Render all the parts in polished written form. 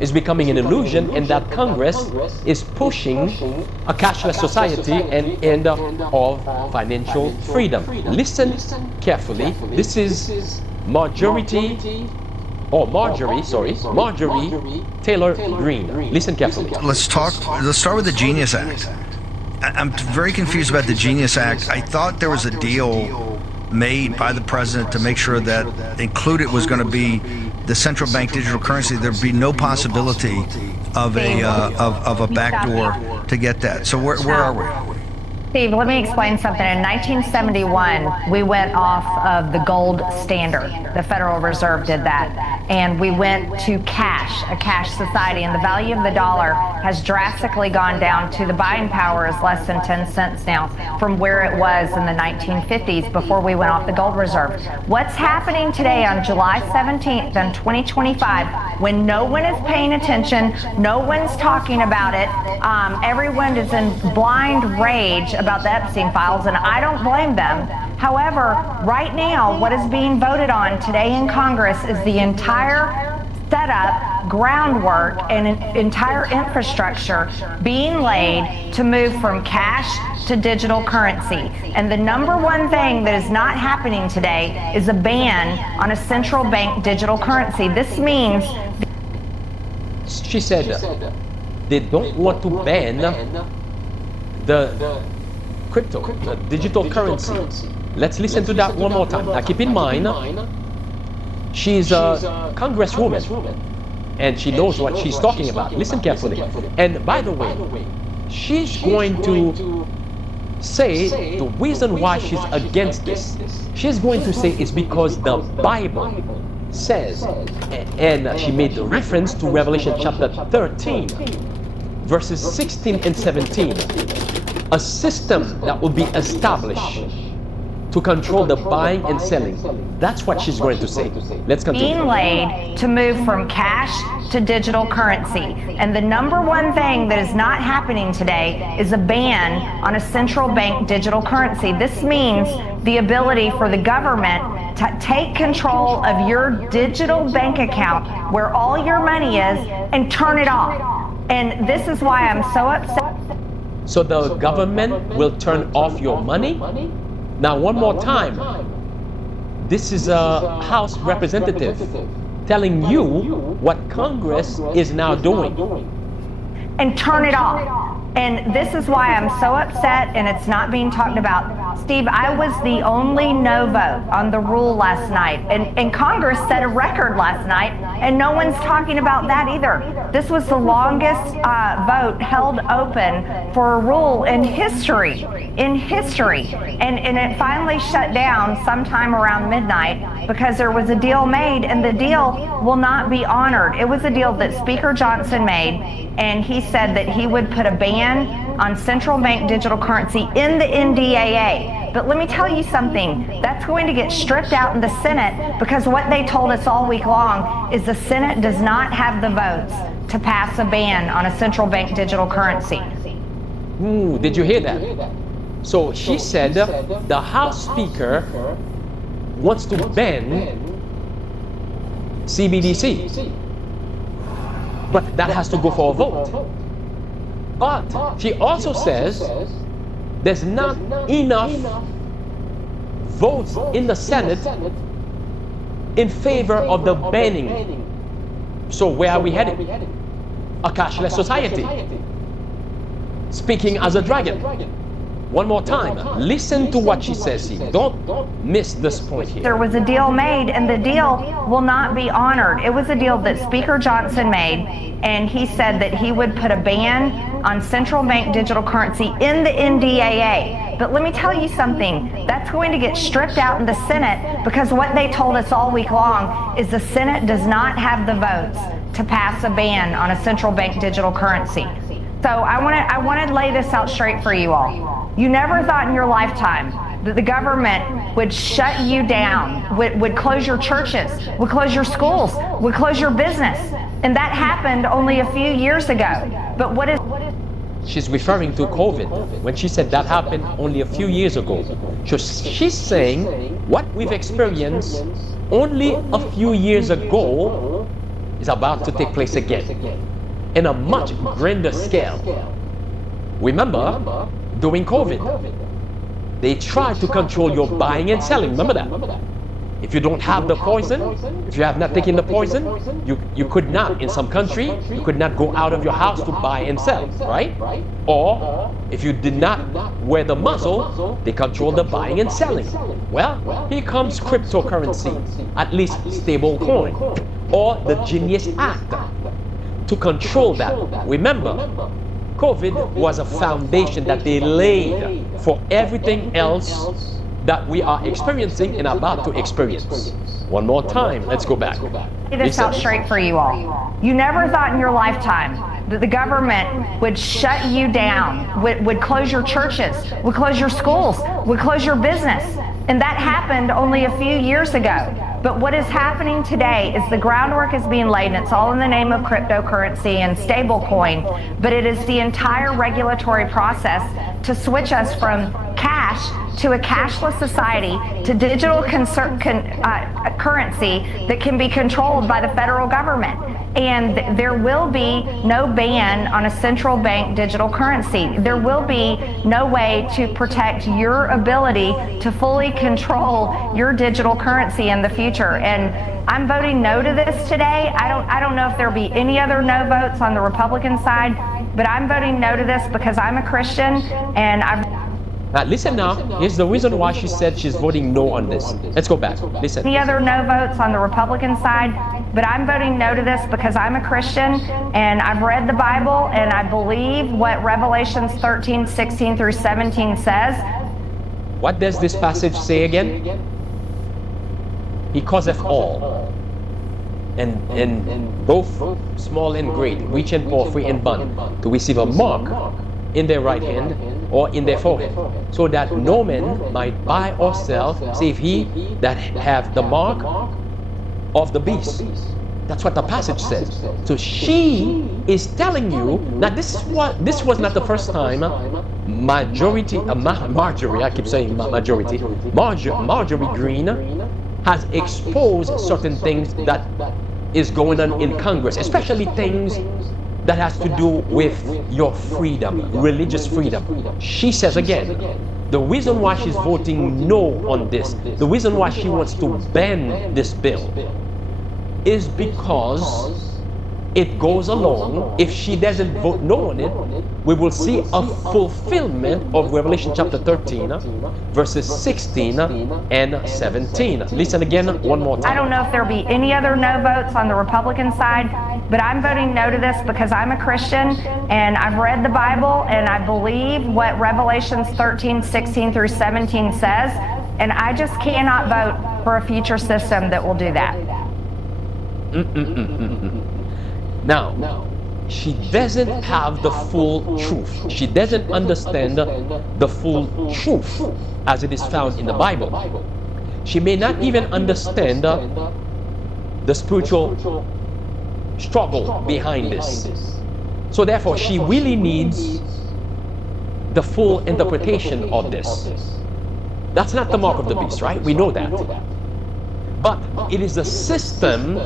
is becoming an illusion, and that Congress is pushing a cashless society and end of financial freedom. Listen carefully. This is Marjorie Taylor Greene. Listen carefully. Let's start with the Genius Act. I'm very confused about the Genius Act. I thought there was a deal made by the president to make sure that included was going to be the central bank digital currency. There'd be no possibility of a backdoor to get that. So where are we? Steve, let me explain something. In 1971, we went off of the gold standard. The Federal Reserve did that. And we went to cash, a cash society. And the value of the dollar has drastically gone down to the buying power is less than 10 cents now from where it was in the 1950s before we went off the gold reserve. What's happening today on July 17th in 2025 when no one is paying attention, no one's talking about it, everyone is in blind rage about the Epstein files, and I don't blame them. However, right now, what is being voted on today in Congress is the entire setup, groundwork, and an entire infrastructure being laid to move from cash to digital currency. And the number one thing that is not happening today is a ban on a central bank digital currency. This means... She said they don't want to ban the crypto, the digital currency. Let's listen to that one more time. Now keep in mind, she's a congresswoman and she knows what she's talking about. Listen carefully. And by the way, she's going to say the reason why she's against this. She's going to say it's because the Bible says, and she made the reference to Revelation chapter 13, verses 16 and 17, a system that will be established to control the buying and selling. That's what she's going to say. Let's continue. Being laid to move from cash to digital currency. And the number one thing that is not happening today is a ban on a central bank digital currency. This means the ability for the government to take control of your digital bank account where all your money is and turn it off. And this is why I'm so upset. So the government will turn off your money? Now one more time, this is a House representative telling you what Congress is now doing. And turn it off. And this is why I'm so upset and it's not being talked about. Steve, I was the only no vote on the rule last night. And Congress set a record last night and no one's talking about that either. This was the longest vote held open for a rule in history. And it finally shut down sometime around midnight because there was a deal made and the deal will not be honored. It was a deal that Speaker Johnson made, and he said that he would put a ban on central bank digital currency in the NDAA. But let me tell you something, that's going to get stripped out in the Senate because what they told us all week long is the Senate does not have the votes to pass a ban on a central bank digital currency. Ooh, did you hear that? So she said the House Speaker wants to ban CBDC. But that has to go for a vote. But she also says there's not enough votes in the Senate in favor of the banning. So where are we headed? A cashless society. Speaking as a dragon. One more time, listen to what she says here. Don't miss this point here. There was a deal made and the deal will not be honored. It was a deal that Speaker Johnson made, and he said that he would put a ban on central bank digital currency in the NDAA. But let me tell you something, that's going to get stripped out in the Senate because what they told us all week long is the Senate does not have the votes to pass a ban on a central bank digital currency. So I want to lay this out straight for you all. You never thought in your lifetime that the government would shut you down, would close your churches, would close your schools, would close your business. And that happened only a few years ago. But what is... She's referring to COVID when she said that happened only a few years ago. So she's saying what we've experienced only a few years ago is about to take place again in a much grander scale. Remember, during COVID, they tried to control your buying and selling. Remember that? If you don't have the poison, if you have not taken the poison, you could not, in some country, you could not go out of your house to buy and sell, right? Or if you did not wear the muzzle, they control the buying and selling. Well, here comes cryptocurrency, at least stable coin, or the Genius Act to control that. Remember, COVID was a foundation that they laid for everything else that we are experiencing and about to experience. One more time, let's go back. This out straight for you all. You never thought in your lifetime that the government would shut you down, would close your churches, would close your schools, would close your business. And that happened only a few years ago. But what is happening today is the groundwork is being laid, and it's all in the name of cryptocurrency and stablecoin, but it is the entire regulatory process to switch us from cash to a cashless society to digital currency that can be controlled by the federal government. And there will be no ban on a central bank digital currency. There will be no way to protect your ability to fully control your digital currency in the future. And I'm voting no to this today. I don't know if there'll be any other no votes on the Republican side, but I'm voting no to this because I'm a Christian and listen now, here's the reason why she said she's voting no on this. Let's go back, listen. Any other no votes on the Republican side, but I'm voting no to this because I'm a Christian and I've read the Bible and I believe what Revelations 13, 16 through 17 says. What does this passage say again? He causeth all, and both small and great, rich and poor, free and bond, to receive a mark in their right hand or in their forehead, so that no man might buy or sell save he that have the mark of the beast. That's what the passage says. So she is telling you that this was not the first time Marjorie Greene has exposed certain things that is going on in Congress, especially things that has to do with your freedom, religious freedom. She says again, the reason why she's voting no on this, the reason why she wants to ban this bill is because it goes along. If she doesn't vote no on it, we will see a fulfillment of Revelation chapter 13, verses 16 and 17. Listen again one more time. I don't know if there'll be any other no votes on the Republican side, but I'm voting no to this because I'm a Christian and I've read the Bible and I believe what Revelations 13, 16 through 17 says, and I just cannot vote for a future system that will do that. Now, she doesn't have the full truth. She doesn't understand the full truth as it is found in the Bible. She may not even understand the spiritual struggle behind this. So therefore, she really needs the full interpretation of this. That's not the mark of the beast, right? We know that. But it is the system,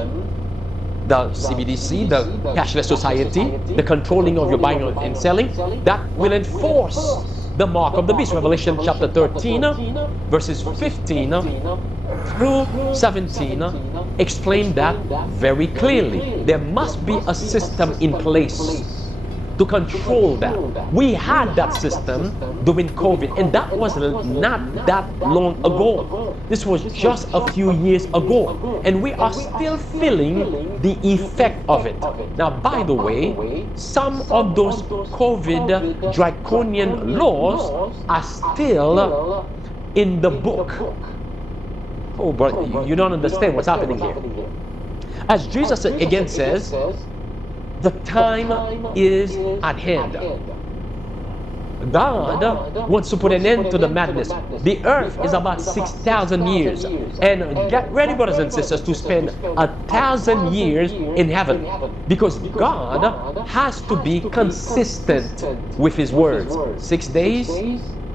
the CBDC, the cashless society, the controlling of your buying and selling, that will enforce the mark of the beast. Revelation chapter 13, verses 15 through 17 explain that very clearly. There must be a system in place to control that. We had that system during COVID, and that was not that long ago. This was just a few years ago, and we are still feeling the effect of it. Now, by the way, some of those COVID draconian laws are still in the book. Oh, but you don't understand what's happening here. As Jesus again says, the time is at hand. God wants to put an end to the madness. The earth is about 6,000 years. And get ready, brothers and sisters, to spend 1,000 years in heaven. Because God has to be consistent with His words. 6 days,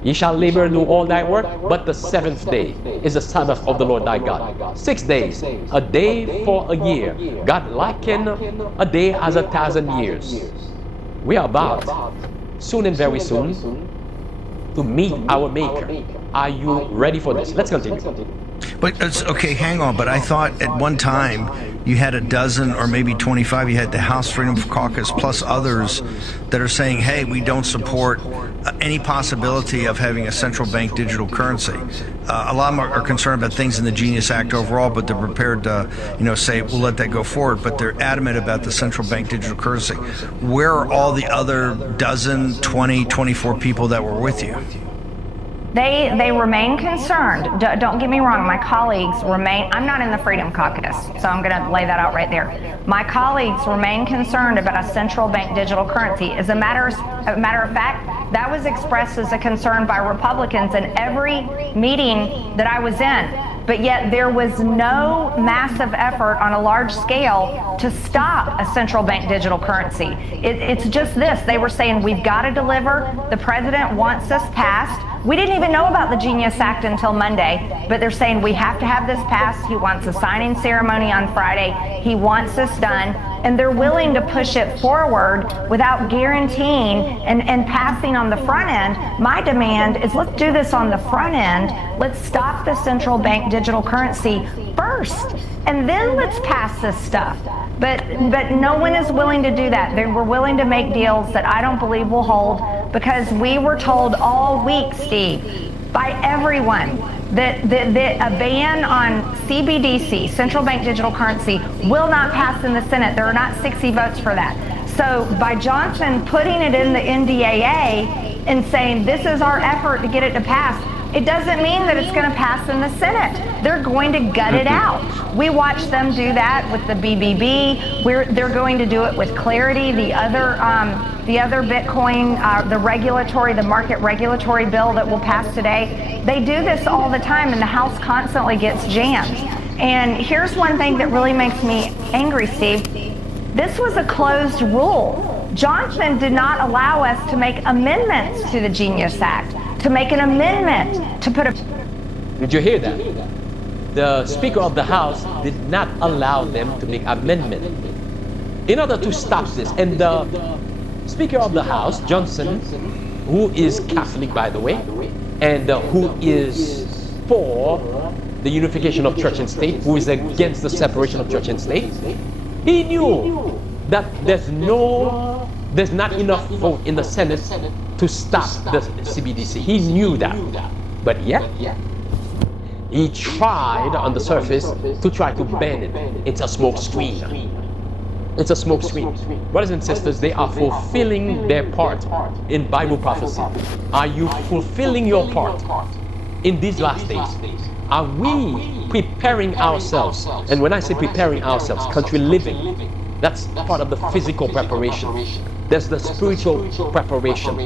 Ye shall labor and do all thy work, but the seventh day is the Sabbath of the Lord thy God. 6 days, a day for a year. God likened a day as 1,000 years. We are about, soon and very soon, to meet our Maker. Are you ready for this? Let's continue. But it's okay, hang on. But I thought at one time you had a dozen or maybe 25. You had the House Freedom Caucus plus others that are saying, hey, we don't support any possibility of having a central bank digital currency. A lot of them are concerned about things in the Genius Act overall, but they're prepared to, say, we'll let that go forward. But they're adamant about the central bank digital currency. Where are all the other dozen, 20, 24 people that were with you? They remain concerned. Don't get me wrong, my colleagues remain, I'm not in the Freedom Caucus, so I'm gonna lay that out right there. My colleagues remain concerned about a central bank digital currency. As a matter of fact, that was expressed as a concern by Republicans in every meeting that I was in. But yet there was no massive effort on a large scale to stop a central bank digital currency. It's just this. They were saying, we've got to deliver. The president wants this passed. We didn't even know about the Genius Act until Monday, but they're saying we have to have this passed. He wants a signing ceremony on Friday. He wants this done. And they're willing to push it forward without guaranteeing and passing on the front end. My demand is, let's do this on the front end. Let's stop the central bank digital currency first, and then let's pass this stuff. But no one is willing to do that. They were willing to make deals that I don't believe will hold, because we were told all week, Steve, by everyone, that a ban on CBDC, central bank digital currency, will not pass in the Senate. There are not 60 votes for that. So by Johnson putting it in the NDAA and saying this is our effort to get it to pass, it doesn't mean that it's going to pass in the Senate. They're going to gut it out. We watched them do that with the BBB. They're going to do it with Clarity, the other Bitcoin, the market regulatory bill that will pass today. They do this all the time, and the House constantly gets jammed. And here's one thing that really makes me angry, Steve. This was a closed rule. Johnson did not allow us to make amendments to the Genius Act, to make an amendment, to put a... Did you hear that? The Speaker of the House did not allow them to make amendment in order to stop this. And the Speaker of the House, Johnson, who is Catholic, by the way, and who is for the unification of church and state, who is against the separation of church and state, he knew that there's not enough vote in the Senate to stop the CBDC. He knew that. But yet, he tried on the surface to try to ban it. It's a smoke screen. It's a smoke screen. Brothers and sisters, they are fulfilling their part in Bible prophecy. Are you fulfilling your part in these last days? Are we preparing ourselves? And when I say preparing ourselves, country living, that's part of the physical preparation. There's the spiritual preparation.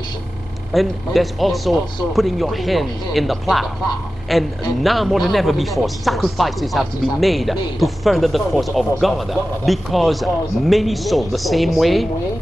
And there's also putting your hand in the plow. And now more than ever before, sacrifices have to be made to further the cause of God, because many souls, the same way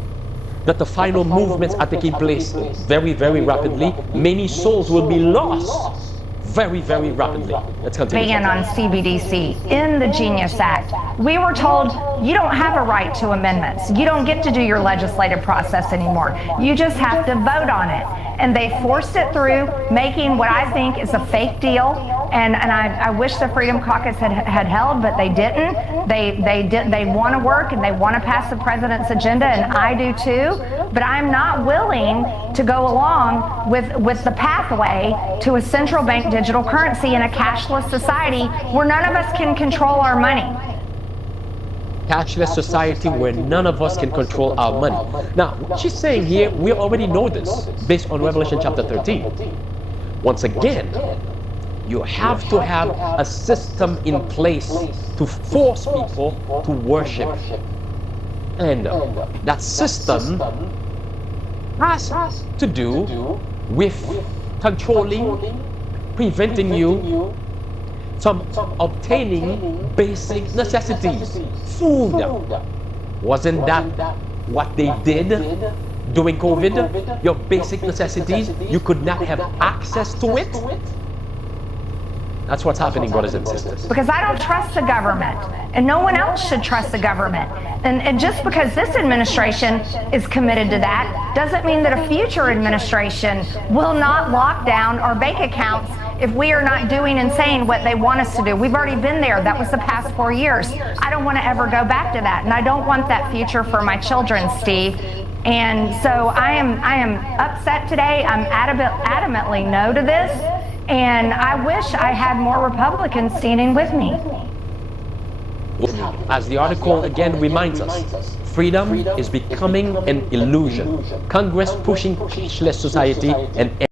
that the final movements are taking place very, very rapidly, many souls will be lost very, very rapidly. Let's continue. Ban on CBDC in the Genius Act. We were told you don't have a right to amendments. You don't get to do your legislative process anymore. You just have to vote on it. And they forced it through, making what I think is a fake deal. And I wish the Freedom Caucus had held, but they didn't. They want to work and they want to pass the president's agenda, and I do too. But I'm not willing to go along with the pathway to a central bank digital currency in a cashless society where none of us can control our money. Cashless society where none of us can control our money. Now, what she's saying here, we already know this based on Revelation chapter 13. Once again, you have to have a system in place to force people to worship. And that system has to do with controlling, preventing you from obtaining basic necessities. Food. Wasn't that what they did During COVID, your basic necessities, you could not have access to it. That's what's happening, brothers and sisters. Because I don't trust the government, and no one else should trust the government. And just because this administration is committed to that, doesn't mean that a future administration will not lock down our bank accounts if we are not doing and saying what they want us to do. We've already been there. That was the past 4 years. I don't want to ever go back to that, and I don't want that future for my children, Steve. And so I am upset today. I'm adamantly no to this. And I wish I had more Republicans standing with me. As the article again reminds us, freedom is becoming an illusion. Congress pushing cashless society and A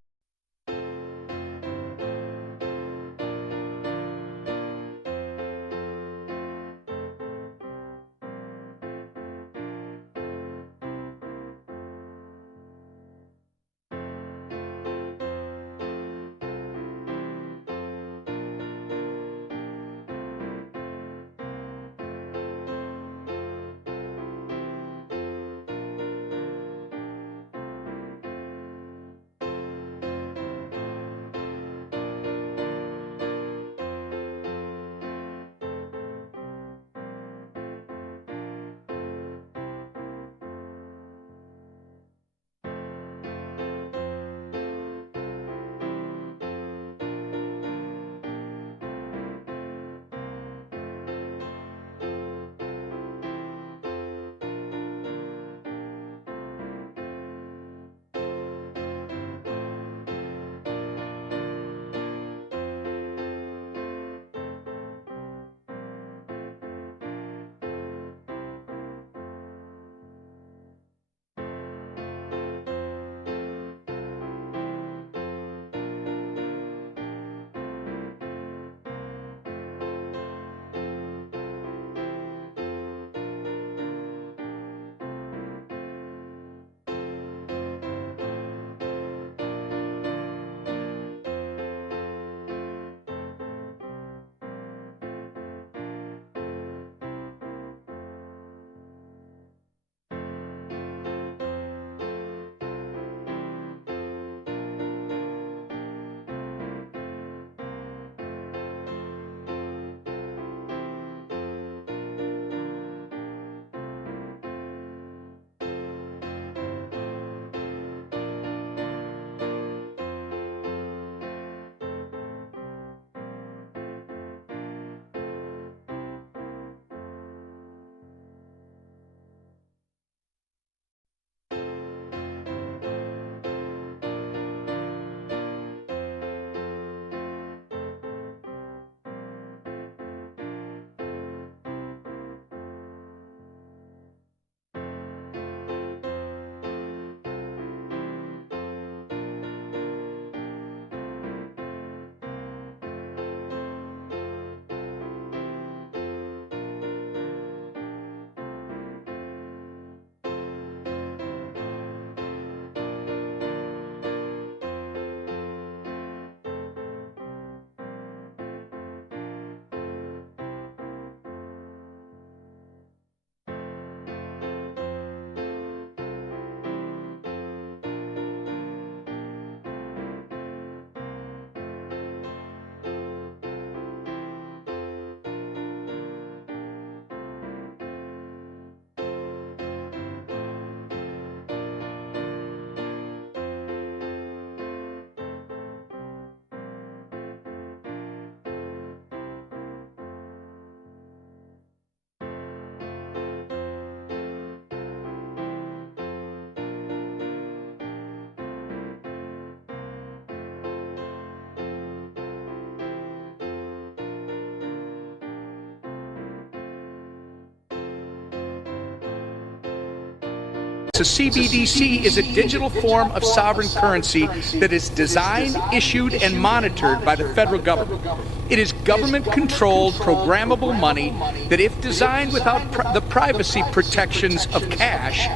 CBDC is a digital form of sovereign currency that is designed, issued, and monitored by the federal government. It is government-controlled, programmable money that, if designed without the privacy protections of cash,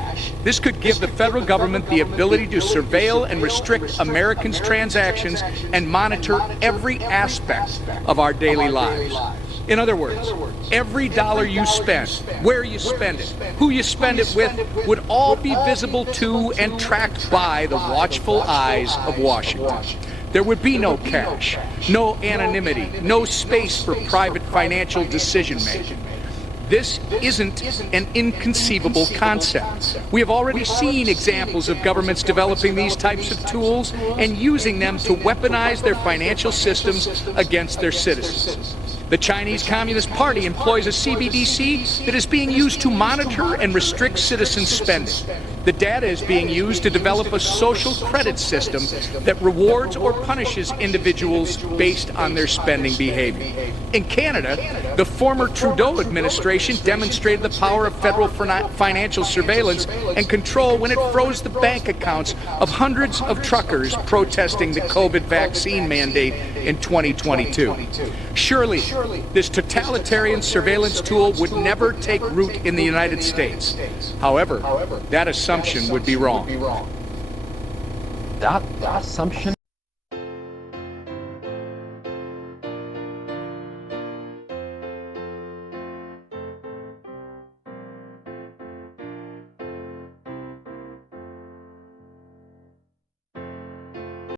this could give the federal government the ability to surveil and restrict Americans' transactions and monitor every aspect of our daily lives. In other words, every dollar you spend, where you spend it, who you spend it with, would all be visible to and tracked by the watchful eyes of Washington. There would be no cash, no anonymity, no space for private financial decision-making. This isn't an inconceivable concept. We have already seen examples of governments developing these types of tools and using them to weaponize their financial systems against their citizens. The Chinese Communist Party employs a CBDC that is being used to monitor and restrict citizen spending. The data is being used to develop a social credit system that rewards or punishes individuals based on their spending behavior. In Canada, the former Trudeau administration demonstrated the power of federal financial surveillance and control when it froze the bank accounts of hundreds of truckers protesting the COVID vaccine mandate in 2022. Surely, this totalitarian surveillance tool would never take root in the United States. However, that assumption would be wrong. That assumption